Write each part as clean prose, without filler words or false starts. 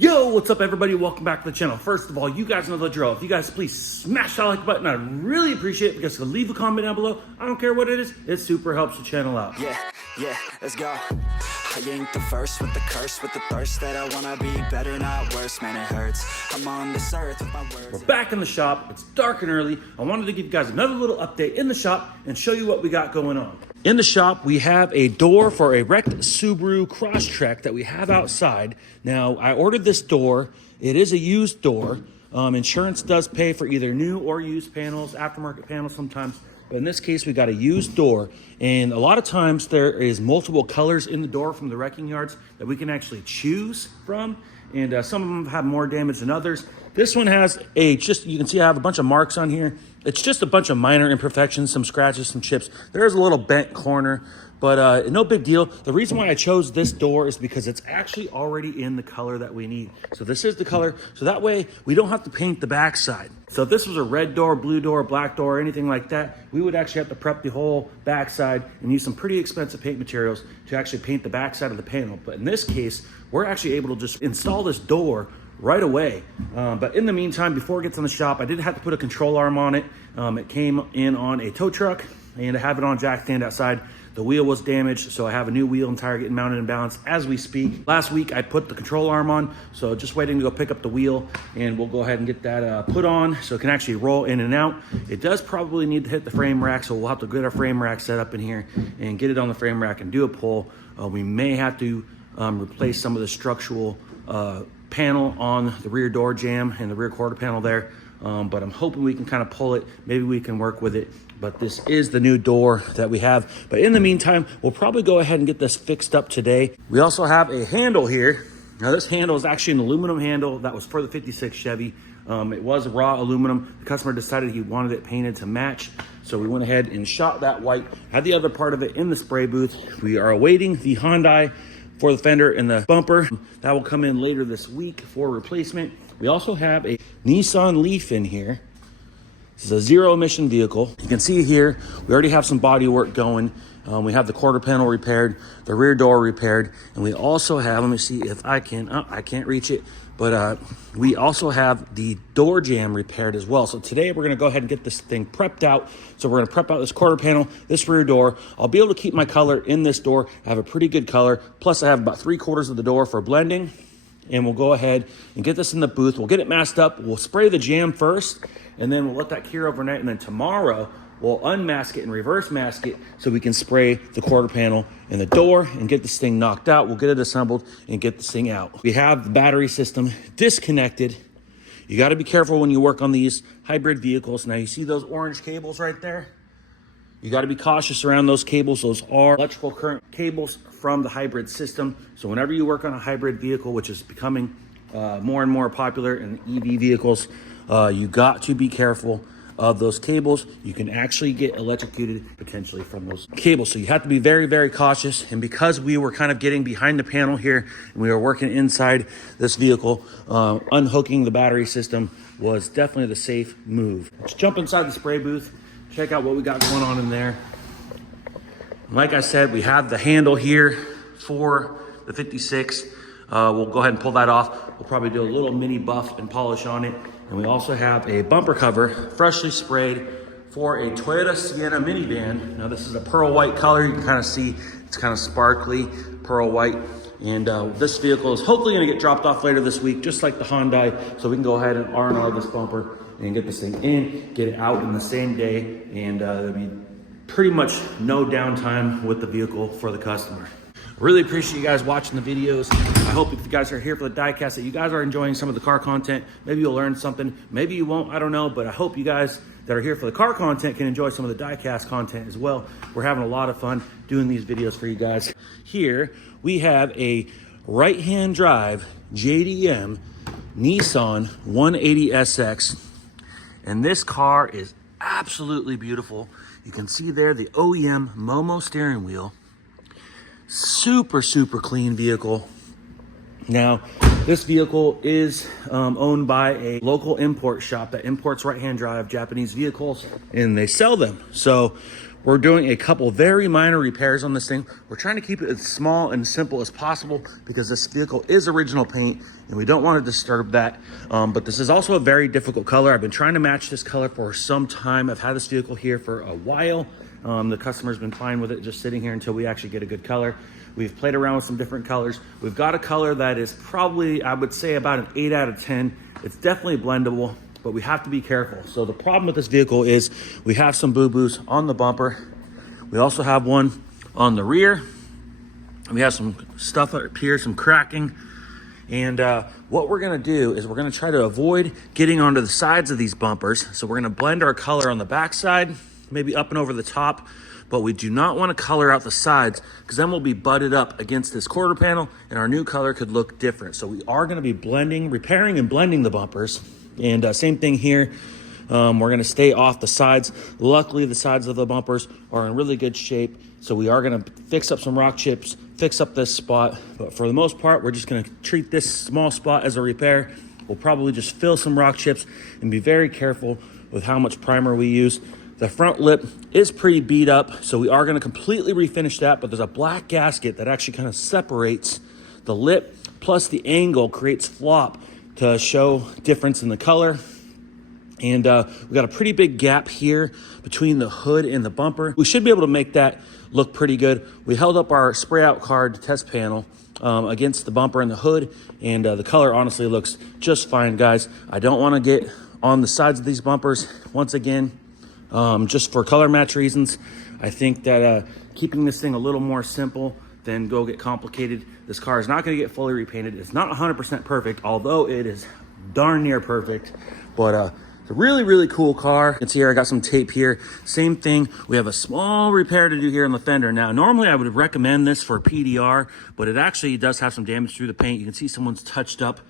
Yo, what's up everybody? Welcome back to the channel. First of all, you guys know the drill. If you guys please smash that like button, I'd really appreciate it because leave a comment down below. I don't care what it is, it super helps the channel out. Yeah, let's go. I ain't the first with the curse, with the thirst that I wanna be better, not worse, man, it hurts. I'm on this earth with my words. We're back in the shop. It's dark and early. I wanted to give you guys another little update in the shop and show you what we got going on. In the shop, we have a door for a wrecked Subaru Crosstrek that we have outside. Now, I ordered this door. It is a used door. Insurance does pay for either new or used panels, aftermarket panels sometimes. But in this case, we got a used door. And a lot of times there is multiple colors in the door from the wrecking yards that we can actually choose from. And some of them have more damage than others. This one has you can see I have a bunch of marks on here. It's just a bunch of minor imperfections, some scratches, some chips. There is a little bent corner, but no big deal. The reason why I chose this door is because it's actually already in the color that we need. So this is the color, so that way we don't have to paint the backside. So if this was a red door, blue door, black door, anything like that, we would actually have to prep the whole backside and use some pretty expensive paint materials to actually paint the backside of the panel. But in this case, we're actually able to just install this door right away. But in the meantime, before it gets in the shop, I did have to put a control arm on it. It came in on a tow truck and I have it on a jack stand outside. The wheel was damaged, so I have a new wheel and tire getting mounted and balanced as we speak. Last week, I put the control arm on, so just waiting to go pick up the wheel, and we'll go ahead and get that put on so it can actually roll in and out. It does probably need to hit the frame rack, so we'll have to get our frame rack set up in here and get it on the frame rack and do a pull. We may have to replace some of the structural panel on the rear door jamb and the rear quarter panel there, but I'm hoping we can kind of pull it. Maybe we can work with it. But this is the new door that we have. But in the meantime, we'll probably go ahead and get this fixed up today. We also have a handle here. Now this handle is actually an aluminum handle that was for the 56 Chevy. It was raw aluminum. The customer decided he wanted it painted to match. So we went ahead and shot that white. Had the other part of it in the spray booth. We are awaiting the Hyundai for the fender and the bumper. That will come in later this week for replacement. We also have a Nissan Leaf in here. This is a zero emission vehicle. You can see here, we already have some body work going. We have the quarter panel repaired, the rear door repaired, and we also have, let me see if I can, I can't reach it, but we also have the door jamb repaired as well. So today we're gonna go ahead and get this thing prepped out. So we're gonna prep out this quarter panel, this rear door. I'll be able to keep my color in this door. I have a pretty good color. Plus I have about 3/4 of the door for blending. And we'll go ahead and get this in the booth. We'll get it masked up. We'll spray the jam first, and then we'll let that cure overnight. And then tomorrow, we'll unmask it and reverse mask it so we can spray the quarter panel and the door and get this thing knocked out. We'll get it assembled and get this thing out. We have the battery system disconnected. You got to be careful when you work on these hybrid vehicles. Now you see those orange cables right there? You got to be cautious around those cables. Those are electrical current cables from the hybrid system. So whenever you work on a hybrid vehicle, which is becoming more and more popular in EV vehicles, you got to be careful of those cables. You can actually get electrocuted potentially from those cables. So you have to be very, very cautious. And because we were kind of getting behind the panel here and we were working inside this vehicle, unhooking the battery system was definitely the safe move. Let's jump inside the spray booth. Check out what we got going on in there. Like I said, we have the handle here for the 56. We'll go ahead and pull that off. We'll probably do a little mini buff and polish on it. And we also have a bumper cover, freshly sprayed for a Toyota Sienna minivan. Now this is a pearl white color. You can kind of see it's kind of sparkly, pearl white. And this vehicle is hopefully gonna get dropped off later this week, just like the Hyundai. So we can go ahead and R&R this bumper and get this thing in, get it out in the same day, and there'll be pretty much no downtime with the vehicle for the customer. Really appreciate you guys watching the videos. I hope if you guys are here for the diecast that you guys are enjoying some of the car content. Maybe you'll learn something, maybe you won't, I don't know, but I hope you guys that are here for the car content can enjoy some of the diecast content as well. We're having a lot of fun doing these videos for you guys. Here we have a right-hand drive JDM Nissan 180SX. And this car is absolutely beautiful. You can see there the OEM Momo steering wheel. Super, super clean vehicle. Now, this vehicle is owned by a local import shop that imports right-hand drive Japanese vehicles, and they sell them. So We're doing a couple very minor repairs on this thing. We're trying to keep it as small and simple as possible because this vehicle is original paint and we don't want to disturb that. But this is also a very difficult color. I've been trying to match this color for some time. I've had this vehicle here for a while. The customer's been fine with it just sitting here until we actually get a good color. We've played around with some different colors. We've got a color that is probably, I would say, about an 8 out of 10. It's definitely blendable, but we have to be careful. So the problem with this vehicle is we have some boo-boos on the bumper. We also have one on the rear. We have some stuff up here, some cracking. And what we're gonna do is we're gonna try to avoid getting onto the sides of these bumpers. So we're gonna blend our color on the back side, maybe up and over the top, but we do not want to color out the sides because then we'll be butted up against this quarter panel and our new color could look different. So we are going to be blending, repairing and blending the bumpers. And same thing here. We're going to stay off the sides. Luckily, the sides of the bumpers are in really good shape. So we are going to fix up some rock chips, fix up this spot. But for the most part, we're just going to treat this small spot as a repair. We'll probably just fill some rock chips and be very careful with how much primer we use. The front lip is pretty beat up, so we are going to completely refinish that, but there's a black gasket that actually kind of separates the lip, plus the angle creates flop to show difference in the color. And we got a pretty big gap here between the hood and the bumper. We should be able to make that look pretty good. We held up our spray out card test panel against the bumper and the hood, and the color honestly looks just fine, guys. I don't want to get on the sides of these bumpers once again. Just for color match reasons. I think that keeping this thing a little more simple than go get complicated. This car is not going to get fully repainted. It's not 100% perfect, although it is darn near perfect. But it's a really, really cool car. You can see here, I got some tape here. Same thing. We have a small repair to do here on the fender. Now, normally I would recommend this for PDR, but it actually does have some damage through the paint. You can see someone's touched up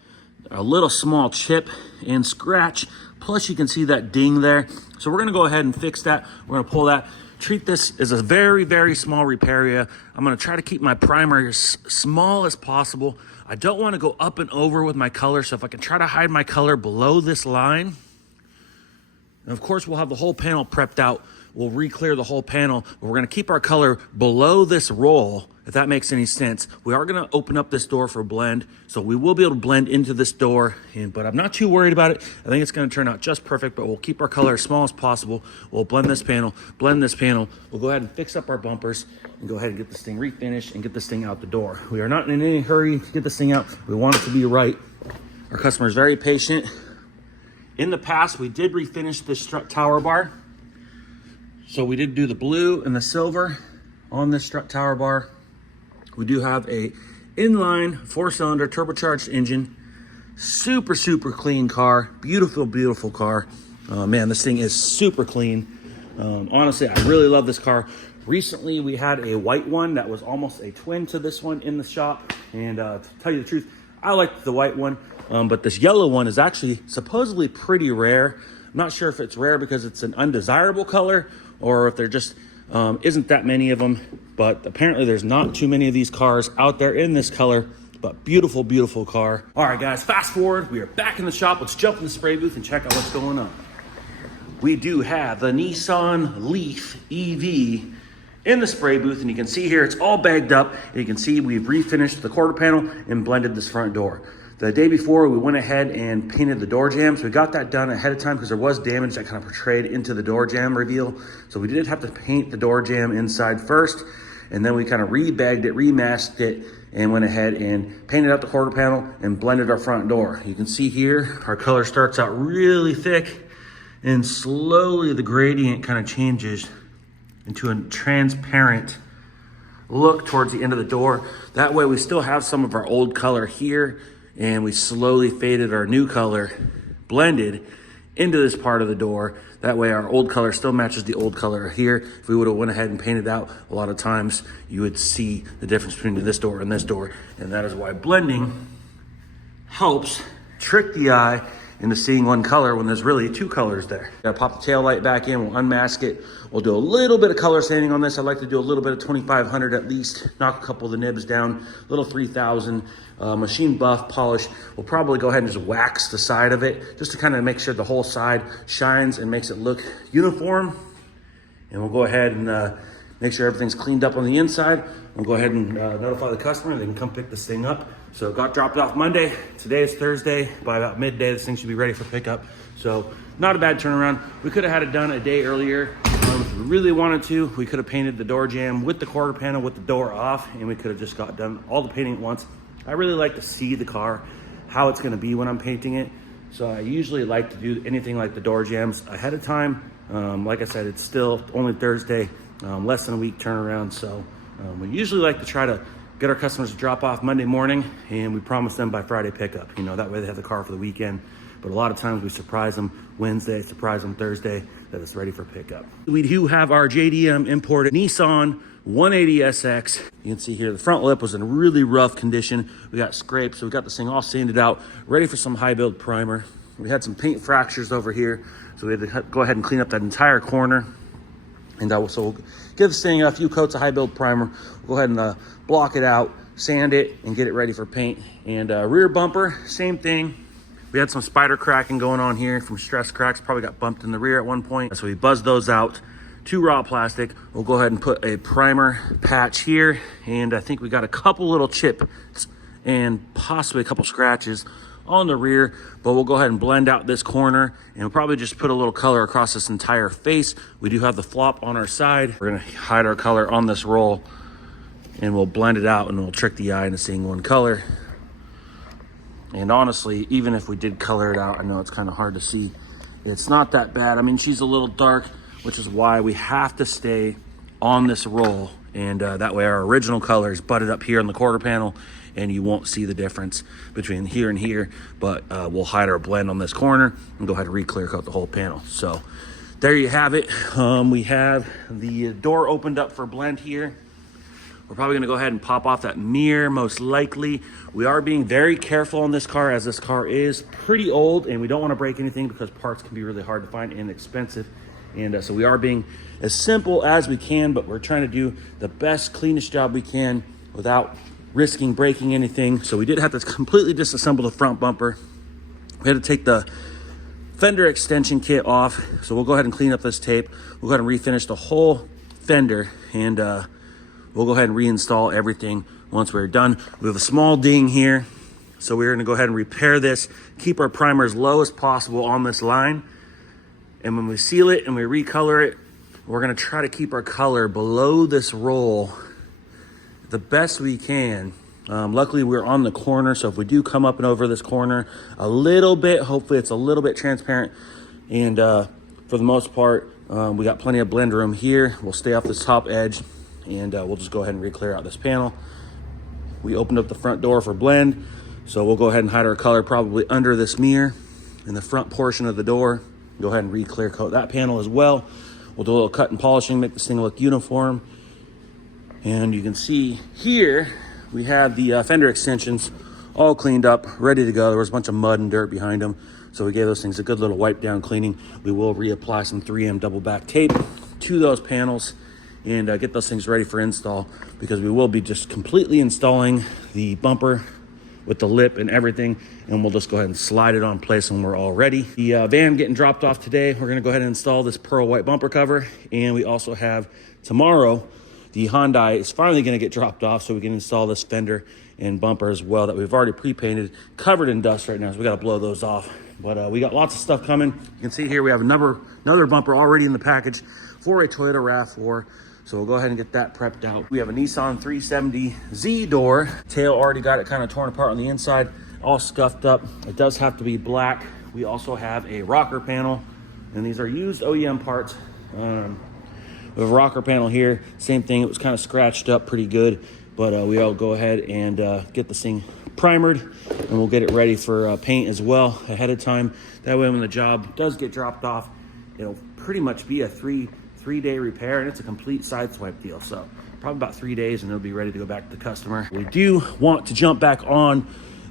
a little small chip and scratch. Plus you can see that ding there. So we're gonna go ahead and fix that. We're gonna pull that. Treat this as a very, very small repair area. I'm gonna try to keep my primer as small as possible. I don't wanna go up and over with my color. So if I can try to hide my color below this line, and of course we'll have the whole panel prepped out. We'll re-clear the whole panel, but we're gonna keep our color below this roll, if that makes any sense. We are gonna open up this door for blend, so we will be able to blend into this door, but I'm not too worried about it. I think it's gonna turn out just perfect, but we'll keep our color as small as possible. We'll blend this panel. We'll go ahead and fix up our bumpers and go ahead and get this thing refinished and get this thing out the door. We are not in any hurry to get this thing out. We want it to be right. Our customer is very patient. In the past, we did refinish this strut tower bar. So we did do the blue and the silver on this strut tower bar. We do have a inline 4-cylinder turbocharged engine. Super, super clean car. Beautiful, beautiful car. Man, this thing is super clean. Honestly, I really love this car. Recently, we had a white one that was almost a twin to this one in the shop. And to tell you the truth, I liked the white one. But this yellow one is actually supposedly pretty rare. I'm not sure if it's rare because it's an undesirable color or if there just isn't that many of them, but apparently there's not too many of these cars out there in this color, but beautiful, beautiful car. All right, guys, fast forward. We are back in the shop. Let's jump in the spray booth and check out what's going on. We do have the Nissan Leaf EV in the spray booth, and you can see here it's all bagged up. And you can see we've refinished the quarter panel and blended this front door. The day before, we went ahead and painted the door jambs. We got that done ahead of time because there was damage that kind of portrayed into the door jamb reveal. So we did have to paint the door jamb inside first, and then we kind of re-bagged it, remasked it, and went ahead and painted out the quarter panel and blended our front door. You can see here, our color starts out really thick, and slowly the gradient kind of changes into a transparent look towards the end of the door. That way we still have some of our old color here, and we slowly faded our new color, blended into this part of the door. That way our old color still matches the old color here. If we would have went ahead and painted out, a lot of times you would see the difference between this door and this door. And that is why blending helps trick the eye into seeing one color when there's really two colors there. Gotta pop the tail light back in, we'll unmask it. We'll do a little bit of color sanding on this. I like to do a little bit of 2500 at least, knock a couple of the nibs down, little 3000, machine buff, polish. We'll probably go ahead and just wax the side of it just to kind of make sure the whole side shines and makes it look uniform. and we'll go ahead and make sure everything's cleaned up on the inside. We'll go ahead and notify the customer. They can come pick this thing up. So it got dropped off Monday. Today is Thursday. By about midday, this thing should be ready for pickup. So not a bad turnaround. We could have had it done a day earlier. If we really wanted to, we could have painted the door jamb with the quarter panel with the door off, and we could have just got done all the painting at once. I really like to see the car, how it's gonna be when I'm painting it. So I usually like to do anything like the door jambs ahead of time. Like I said, it's still only Thursday, less than a week turnaround. So we usually like to try to get our customers to drop off Monday morning, and we promise them by Friday pickup. You know, that way they have the car for the weekend. But a lot of times we surprise them Wednesday, surprise them Thursday, that it's ready for pickup. We do have our JDM imported Nissan 180SX. You can see here the front lip was in really rough condition. We got scrapes, so we got this thing all sanded out, ready for some high build primer. We had some paint fractures over here, so we had to go ahead and clean up that entire corner. And so we'll give this thing a few coats of high build primer. We'll go ahead and block it out, sand it, and get it ready for paint. And rear bumper, same thing. We had some spider cracking going on here from stress cracks. Probably got bumped in the rear at one point. So we buzzed those out. 2 raw plastic. We'll go ahead and put a primer patch here. And I think we got a couple little chips and possibly a couple scratches on the rear. But we'll go ahead and blend out this corner. And we'll probably just put a little color across this entire face. We do have the flop on our side. We're going to hide our color on this roll. And we'll blend it out and we'll trick the eye into seeing one color. And honestly, even if we did color it out, I know it's kind of hard to see. It's not that bad. I mean, she's a little dark, which is why we have to stay on this roll. And that way our original color is butted up here on the quarter panel, and you won't see the difference between here and here. But we'll hide our blend on this corner and go ahead and re-clear coat the whole panel. So there you have it. We have the door opened up for blend here. We're probably gonna go ahead and pop off that mirror, most likely. We are being very careful on this car, as this car is pretty old, and we don't wanna break anything because parts can be really hard to find and expensive. And so we are being as simple as we can, but we're trying to do the best, cleanest job we can without risking breaking anything. So we did have to completely disassemble the front bumper. We had to take the fender extension kit off. So we'll go ahead and clean up this tape. We'll go ahead and refinish the whole fender, and we'll go ahead and reinstall everything once we're done. We have a small ding here, so we're gonna go ahead and repair this, keep our primer as low as possible on this line. And when we seal it and we recolor it, we're gonna try to keep our color below this roll the best we can. Luckily we're on the corner, so if we do come up and over this corner a little bit, hopefully it's a little bit transparent. And for the most part, we got plenty of blend room here. We'll stay off this top edge, and we'll just go ahead and re-clear out this panel. We opened up the front door for blend, so we'll go ahead and hide our color probably under this mirror in the front portion of the door. Go ahead and re-clear coat that panel as well. We'll do a little cut and polishing, make this thing look uniform. And you can see here, we have the fender extensions all cleaned up, ready to go. There was a bunch of mud and dirt behind them, so we gave those things a good little wipe down cleaning. We will reapply some 3M double back tape to those panels and get those things ready for install, because we will be just completely installing the bumper with the lip and everything, and we'll just go ahead and slide it on place when we're all ready. The van getting dropped off today. We're gonna go ahead and install this pearl white bumper cover, and we also have tomorrow, the Hyundai is finally gonna get dropped off, so we can install this fender and bumper as well that we've already pre-painted, covered in dust right now, so we gotta blow those off. But we got lots of stuff coming. You can see here we have another bumper already in the package for a Toyota RAV4. So we'll go ahead and get that prepped out. We have a Nissan 370Z door. Tail already got it kind of torn apart on the inside, all scuffed up. It does have to be black. We also have a rocker panel, and these are used OEM parts. We have a rocker panel here, same thing. It was kind of scratched up pretty good, but we'll go ahead and get this thing primered, and we'll get it ready for paint as well ahead of time. That way when the job does get dropped off, it'll pretty much be a three-day repair, and it's a complete side swipe deal. So probably about 3 days and it'll be ready to go back to the customer. We do want to jump back on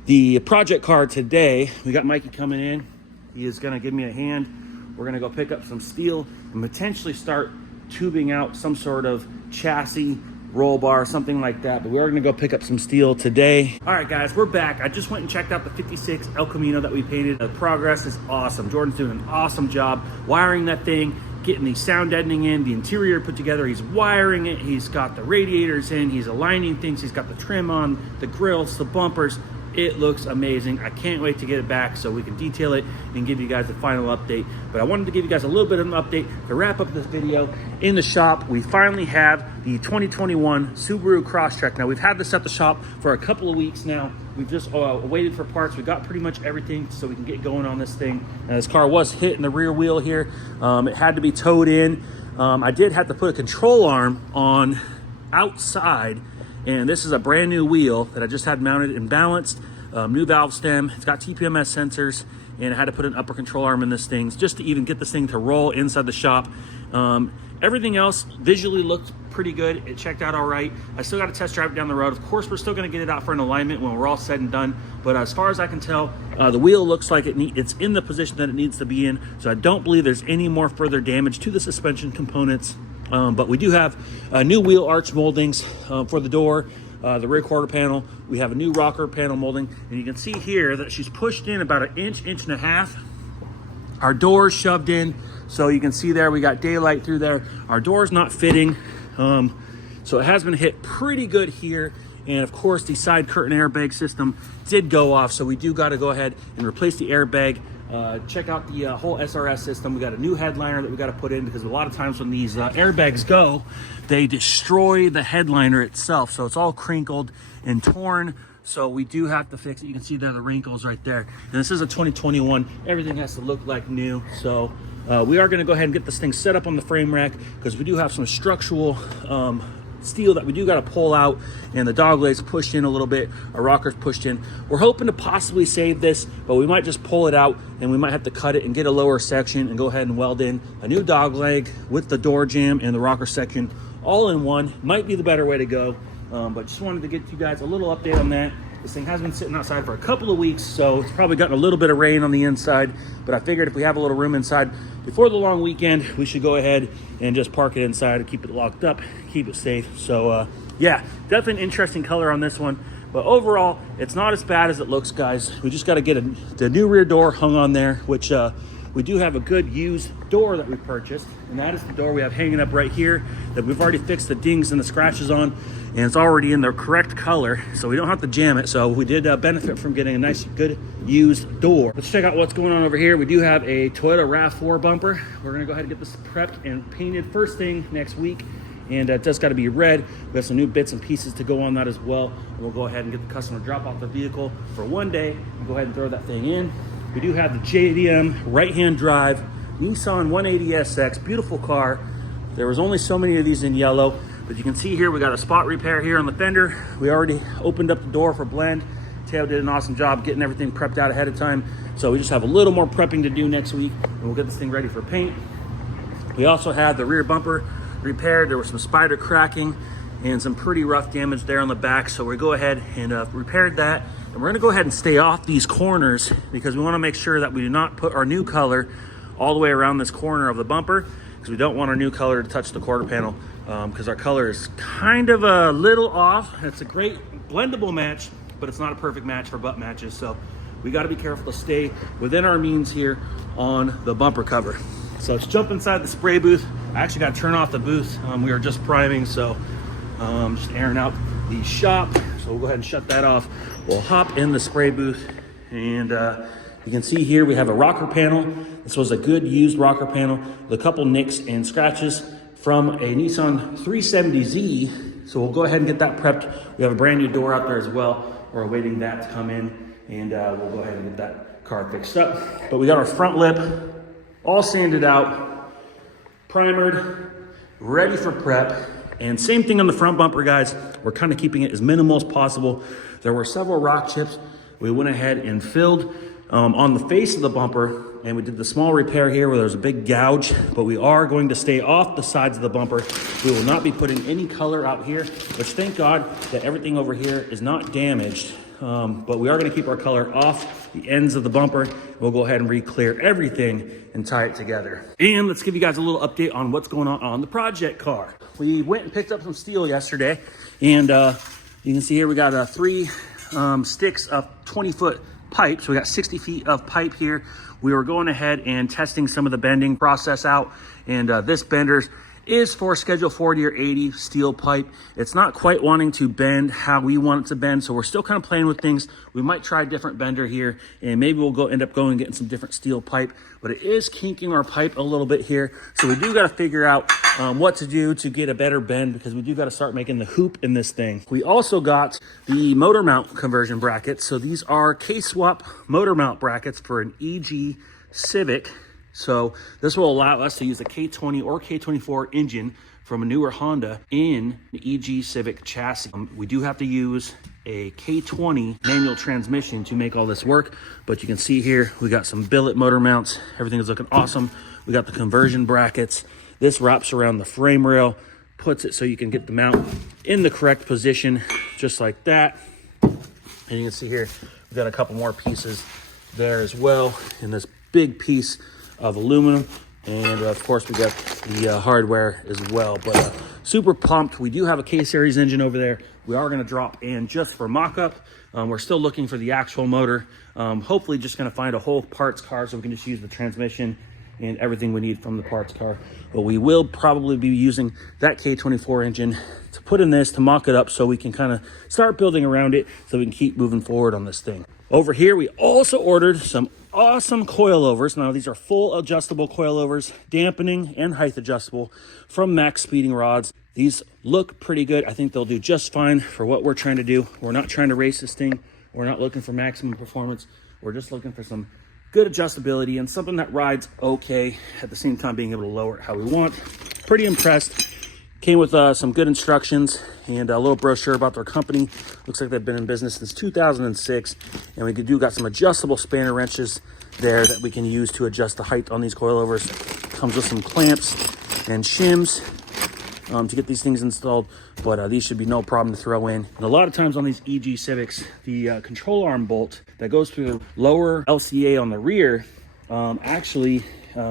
the project car today. We got Mikey coming in. He is gonna give me a hand. We're gonna go pick up some steel and potentially start tubing out some sort of chassis, roll bar, something like that. But we're gonna go pick up some steel today. All right, guys, we're back. I just went and checked out the 56 El Camino that we painted. The progress is awesome. Jordan's doing an awesome job wiring that thing, getting the sound deadening in, the interior put together. He's wiring it. He's got the radiators in. He's aligning things. He's got the trim on, the grills, the bumpers. It looks amazing. I can't wait to get it back so we can detail it and give you guys the final update. But I wanted to give you guys a little bit of an update to wrap up this video. In the shop, we finally have the 2021 Subaru Crosstrek. Now, we've had this at the shop for a couple of weeks now. We've just waited for parts. We got pretty much everything so we can get going on this thing. And this car was hit in the rear wheel here. It had to be towed in. I did have to put a control arm on outside, and this is a brand new wheel that I just had mounted and balanced. New valve stem. It's got TPMS sensors, and I had to put an upper control arm in this thing just to even get this thing to roll inside the shop. Everything else visually looked pretty good. It checked out all right. I still got to test drive it down the road. Of course, we're still going to get it out for an alignment when we're all said and done. But as far as I can tell, the wheel looks like it's in the position that it needs to be in. So I don't believe there's any more further damage to the suspension components. But we do have new wheel arch moldings for the door, the rear quarter panel. We have a new rocker panel molding. And you can see here that she's pushed in about an inch, inch and a half. Our door's shoved in. So you can see there, we got daylight through there. Our door's not fitting. So it has been hit pretty good here. And of course, the side curtain airbag system did go off. So we do got to go ahead and replace the airbag. Check out the whole SRS system. We got a new headliner that we got to put in because a lot of times when these airbags go, they destroy the headliner itself. So it's all crinkled and torn. So we do have to fix it. You can see there the wrinkles right there. And this is a 2021. Everything has to look like new. So we are going to go ahead and get this thing set up on the frame rack because we do have some structural steel that we do got to pull out, and the dog legs pushed in a little bit, our rockers pushed in. We're hoping to possibly save this, but we might just pull it out and we might have to cut it and get a lower section and go ahead and weld in a new dog leg with the door jamb and the rocker section all in one. Might be the better way to go, but just wanted to get you guys a little update on that. This thing has been sitting outside for a couple of weeks, so it's probably gotten a little bit of rain on the inside, but I figured if we have a little room inside before the long weekend, we should go ahead and just park it inside and keep it locked up, keep it safe. So yeah, definitely an interesting color on this one, but overall, it's not as bad as it looks, guys. We just got to get the new rear door hung on there, which we do have a good used door that we purchased, and that is the door we have hanging up right here that we've already fixed the dings and the scratches on, and it's already in the correct color, so we don't have to jam it. So we did benefit from getting a nice, good used door. Let's check out what's going on over here. We do have a Toyota RAV4 bumper. We're gonna go ahead and get this prepped and painted first thing next week, and it does got to be red. We have some new bits and pieces to go on that as well. And we'll go ahead and get the customer drop off the vehicle for one day and go ahead and throw that thing in. We do have the JDM right-hand drive Nissan 180SX, beautiful car. There was only so many of these in yellow, but you can see here we got a spot repair here on the fender. We already opened up the door for blend. Teo did an awesome job getting everything prepped out ahead of time. So we just have a little more prepping to do next week, and we'll get this thing ready for paint. We also had the rear bumper repaired. There was some spider cracking and some pretty rough damage there on the back. So we go ahead and repaired that. And we're gonna go ahead and stay off these corners because we wanna make sure that we do not put our new color all the way around this corner of the bumper, because we don't want our new color to touch the quarter panel, because our color is kind of a little off. It's a great blendable match, but it's not a perfect match for butt matches. So we gotta be careful to stay within our means here on the bumper cover. So let's jump inside the spray booth. I actually gotta turn off the booth. We are just priming, so just airing out the shop. So we'll go ahead and shut that off. We'll hop in the spray booth, and you can see here we have a rocker panel. This was a good used rocker panel with a couple nicks and scratches from a Nissan 370Z. So we'll go ahead and get that prepped. We have a brand new door out there as well. We're awaiting that to come in, and we'll go ahead and get that car fixed up. But we got our front lip all sanded out, primered, ready for prep. And same thing on the front bumper, guys. We're kind of keeping it as minimal as possible. There were several rock chips. We went ahead and filled on the face of the bumper, and we did the small repair here where there's a big gouge, but we are going to stay off the sides of the bumper. We will not be putting any color out here, which thank God that everything over here is not damaged. But we are going to keep our color off the ends of the bumper. We'll go ahead and re-clear everything and tie it together. And let's give you guys a little update on what's going on the project car. We went and picked up some steel yesterday, and you can see here we got 3 sticks of 20-foot pipe. So we got 60 feet of pipe here. We were going ahead and testing some of the bending process out, and this benders is for Schedule 40 or 80 steel pipe. It's not quite wanting to bend how we want it to bend, so we're still kind of playing with things. We might try a different bender here, and maybe we'll end up going and getting some different steel pipe, but it is kinking our pipe a little bit here. So we do got to figure out what to do to get a better bend, because we do got to start making the hoop in this thing. We also got the motor mount conversion brackets. So these are K-swap motor mount brackets for an EG Civic. So this will allow us to use a K20 or K24 engine from a newer Honda in the EG Civic chassis. We do have to use a K20 manual transmission to make all this work, but you can see here we got some billet motor mounts. Everything is looking awesome. We got the conversion brackets. This wraps around the frame rail, puts it so you can get the mount in the correct position, just like that. And you can see here we've got a couple more pieces there as well in this big piece of aluminum, and of course we got the hardware as well. But super pumped. We do have a K-Series engine over there. We are going to drop in just for mock-up. We're still looking for the actual motor. Hopefully just going to find a whole parts car so we can just use the transmission and everything we need from the parts car. But we will probably be using that K24 engine to put in this to mock it up so we can kind of start building around it so we can keep moving forward on this thing. Over here, we also ordered some awesome coilovers. Now, these are full adjustable coilovers, dampening and height adjustable from Max Speeding Rods. These look pretty good. I think they'll do just fine for what we're trying to do. We're not trying to race this thing. We're not looking for maximum performance. We're just looking for some good adjustability and something that rides okay, at the same time being able to lower it how we want. Pretty impressed. Came with some good instructions and a little brochure about their company. Looks like they've been in business since 2006. And we got some adjustable spanner wrenches there that we can use to adjust the height on these coilovers. Comes with some clamps and shims to get these things installed. But these should be no problem to throw in. And a lot of times on these EG Civics, the control arm bolt that goes through the lower LCA on the rear actually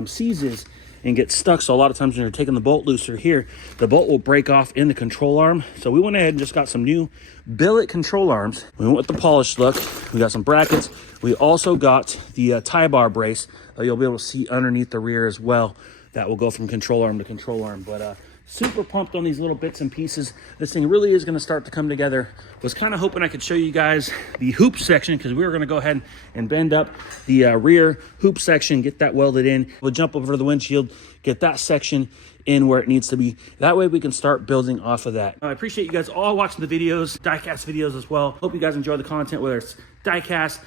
seizes and get stuck. So a lot of times when you're taking the bolt looser here, the bolt will break off in the control arm. So we went ahead and just got some new billet control arms. We went with the polished look. We got some brackets. We also got the tie bar brace that you'll be able to see underneath the rear as well. That will go from control arm to control arm. But super pumped on these little bits and pieces. This thing really is going to start to come together. Was kind of hoping I could show you guys the hoop section, because we were going to go ahead and bend up the rear hoop section, get that welded in. We'll jump over the windshield, get that section in where it needs to be. That way we can start building off of that. I appreciate you guys all watching the videos, diecast videos as well. Hope you guys enjoy the content, whether it's diecast,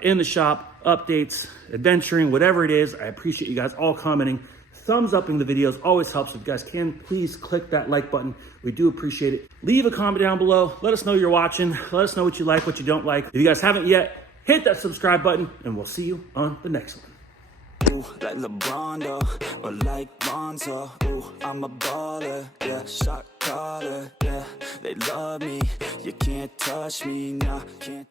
in the shop, updates, adventuring, whatever it is. I appreciate you guys all commenting. Thumbs up in the videos always helps. If you guys can, please click that like button. We do appreciate it. Leave a comment down below. Let us know you're watching. Let us know what you like, what you don't like. If you guys haven't yet, hit that subscribe button, and we'll see you on the next one. Ooh, like LeBron, though, or like Bonzo. Ooh, I'm a baller, yeah, shot caller, yeah. They love me, you can't touch me, nah, can't.